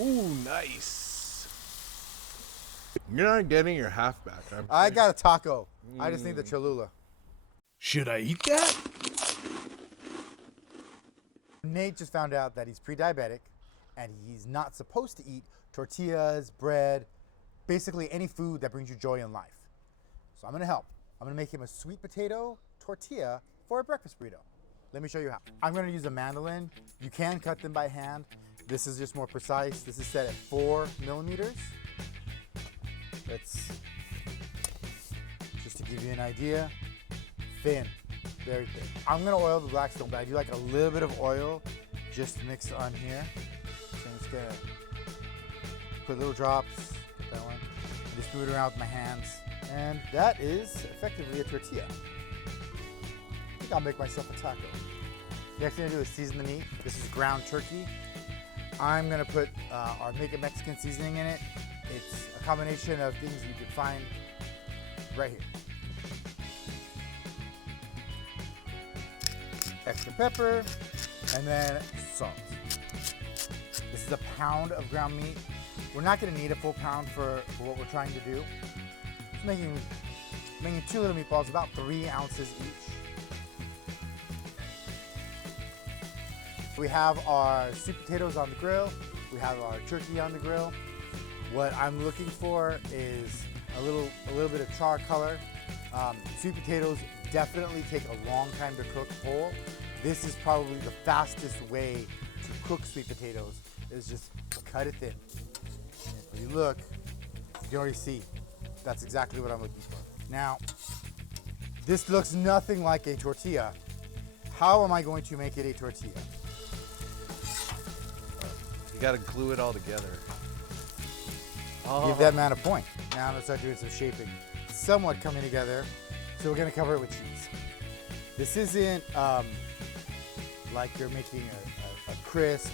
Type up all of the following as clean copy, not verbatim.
Ooh, nice. You're not getting your half back. I got a taco. I just need the Cholula. Should I eat that? Nate just found out that he's pre-diabetic and he's not supposed to eat tortillas, bread, basically any food that brings you joy in life. So I'm gonna help. I'm gonna make him a sweet potato tortilla for a breakfast burrito. Let me show you how. I'm gonna use a mandolin. You can cut them by hand. This is just more precise. This is set at 4 millimeters. Let's, just to give you an idea, thin, very thin. I'm gonna oil the Blackstone, but I do like a little bit of oil just mixed on here. So I'm just gonna put little drops, get that one, and just move it around with my hands. And that is effectively a tortilla. I think I'll make myself a taco. Next thing to do is season the meat. This is ground turkey. I'm gonna put our Make It Mexican seasoning in it. It's a combination of things you can find right here. Extra pepper, and then salt. This is a pound of ground meat. We're not gonna need a full pound for what we're trying to do. Just making 2 little meatballs, about 3 ounces each. We have our sweet potatoes on the grill. We have our turkey on the grill. What I'm looking for is a little bit of char color. Sweet potatoes definitely take a long time to cook whole. This is probably the fastest way to cook sweet potatoes, is just cut it thin. If you look, you can already see that's exactly what I'm looking for. Now, this looks nothing like a tortilla. How am I going to make it a tortilla? You gotta glue it all together. Give that man a point. Now I'm gonna start doing some shaping. Somewhat coming together. So we're gonna cover it with cheese. This isn't like you're making a crisp.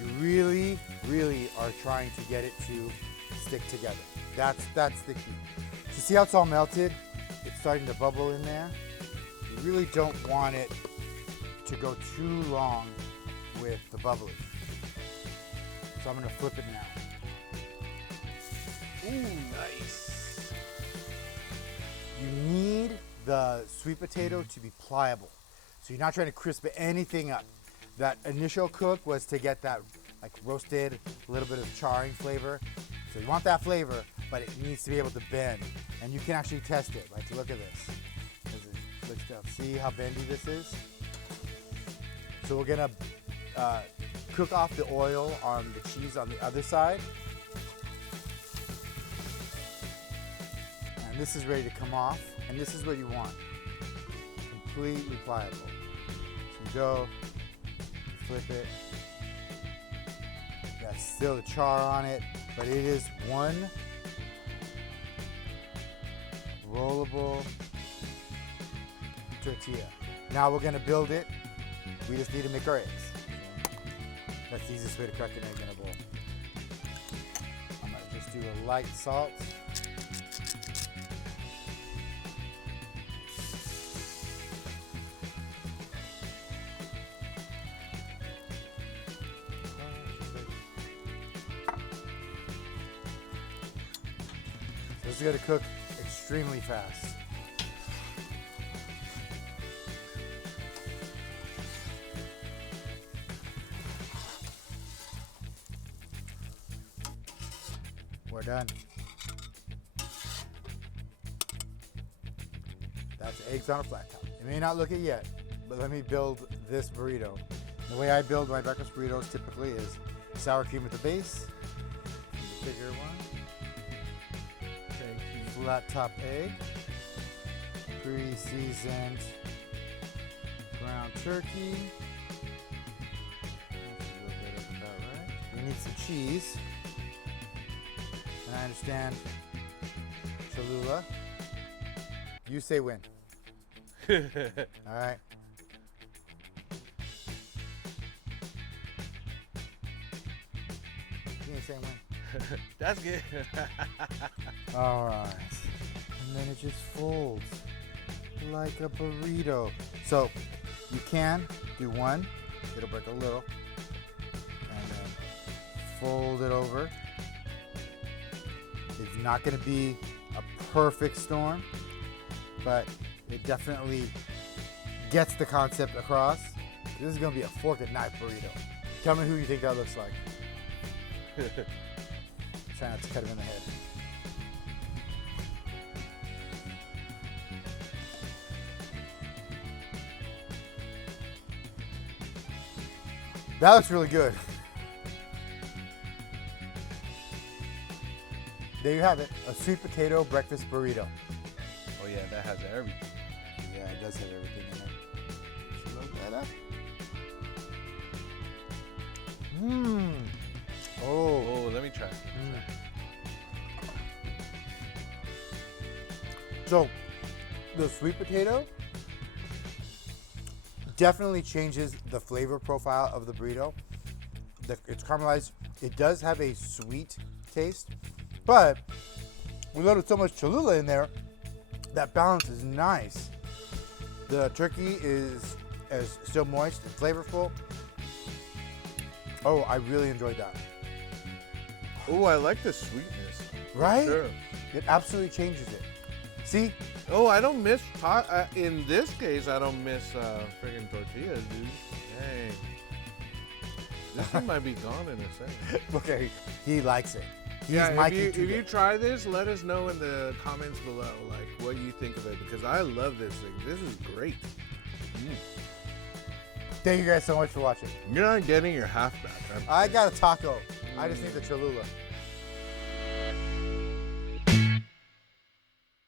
You really, really are trying to get it to stick together. That's the key. So see how it's all melted? It's starting to bubble in there. You really don't want it to go too long with the bubbling. So I'm gonna flip it now. Ooh, nice. You need the sweet potato to be pliable. So you're not trying to crisp anything up. That initial cook was to get that like roasted, little bit of charring flavor. So you want that flavor, but it needs to be able to bend. And you can actually test it. Like, look at this. See how bendy this is? So we're gonna cook off the oil on the cheese on the other side. And this is ready to come off. And this is what you want. Completely pliable. So you go, flip it. Got still the char on it, but it is one rollable tortilla. Now we're gonna build it. We just need to make our eggs. That's the easiest way to crack an egg in a bowl. I'm gonna just do a light salt. So this is gonna cook extremely fast. We're done. That's eggs on a flat top. You may not look it yet, but let me build this burrito. The way I build my breakfast burritos typically is sour cream at the base, the bigger one, flat top egg, pre-seasoned ground turkey. That's a little bit of about right. We need some cheese. And I understand Cholula. You say when. All right. You ain't saying when. That's good. All right. And then it just folds like a burrito. So you can do one. It'll break a little. And then fold it over. It's not going to be a perfect storm, but it definitely gets the concept across. This is going to be a fork and knife burrito. Tell me who you think that looks like. Try not to cut him in the head. That looks really good. There you have it, a sweet potato breakfast burrito. Oh yeah, that has everything. Yeah, it does have everything in it. So look that up. Mmm. Oh, let me try. So, the sweet potato definitely changes the flavor profile of the burrito. It's caramelized. It does have a sweet taste, but we loaded so much Cholula in there, that balance is nice. The turkey is still moist and flavorful. Oh, I really enjoyed that. Oh, I like the sweetness. Right? Sure. It absolutely changes it. See? Oh, I don't miss, in this case, I don't miss friggin' tortillas, dude. Dang. This thing might be gone in a second. Okay, he likes it. He's Yeah, Mikey if you too. try this, let us know in the comments below, like, what you think of it, because I love this thing. This is great. Thank you guys so much for watching. You're not getting your half back. I got a taco. I just need the Cholula.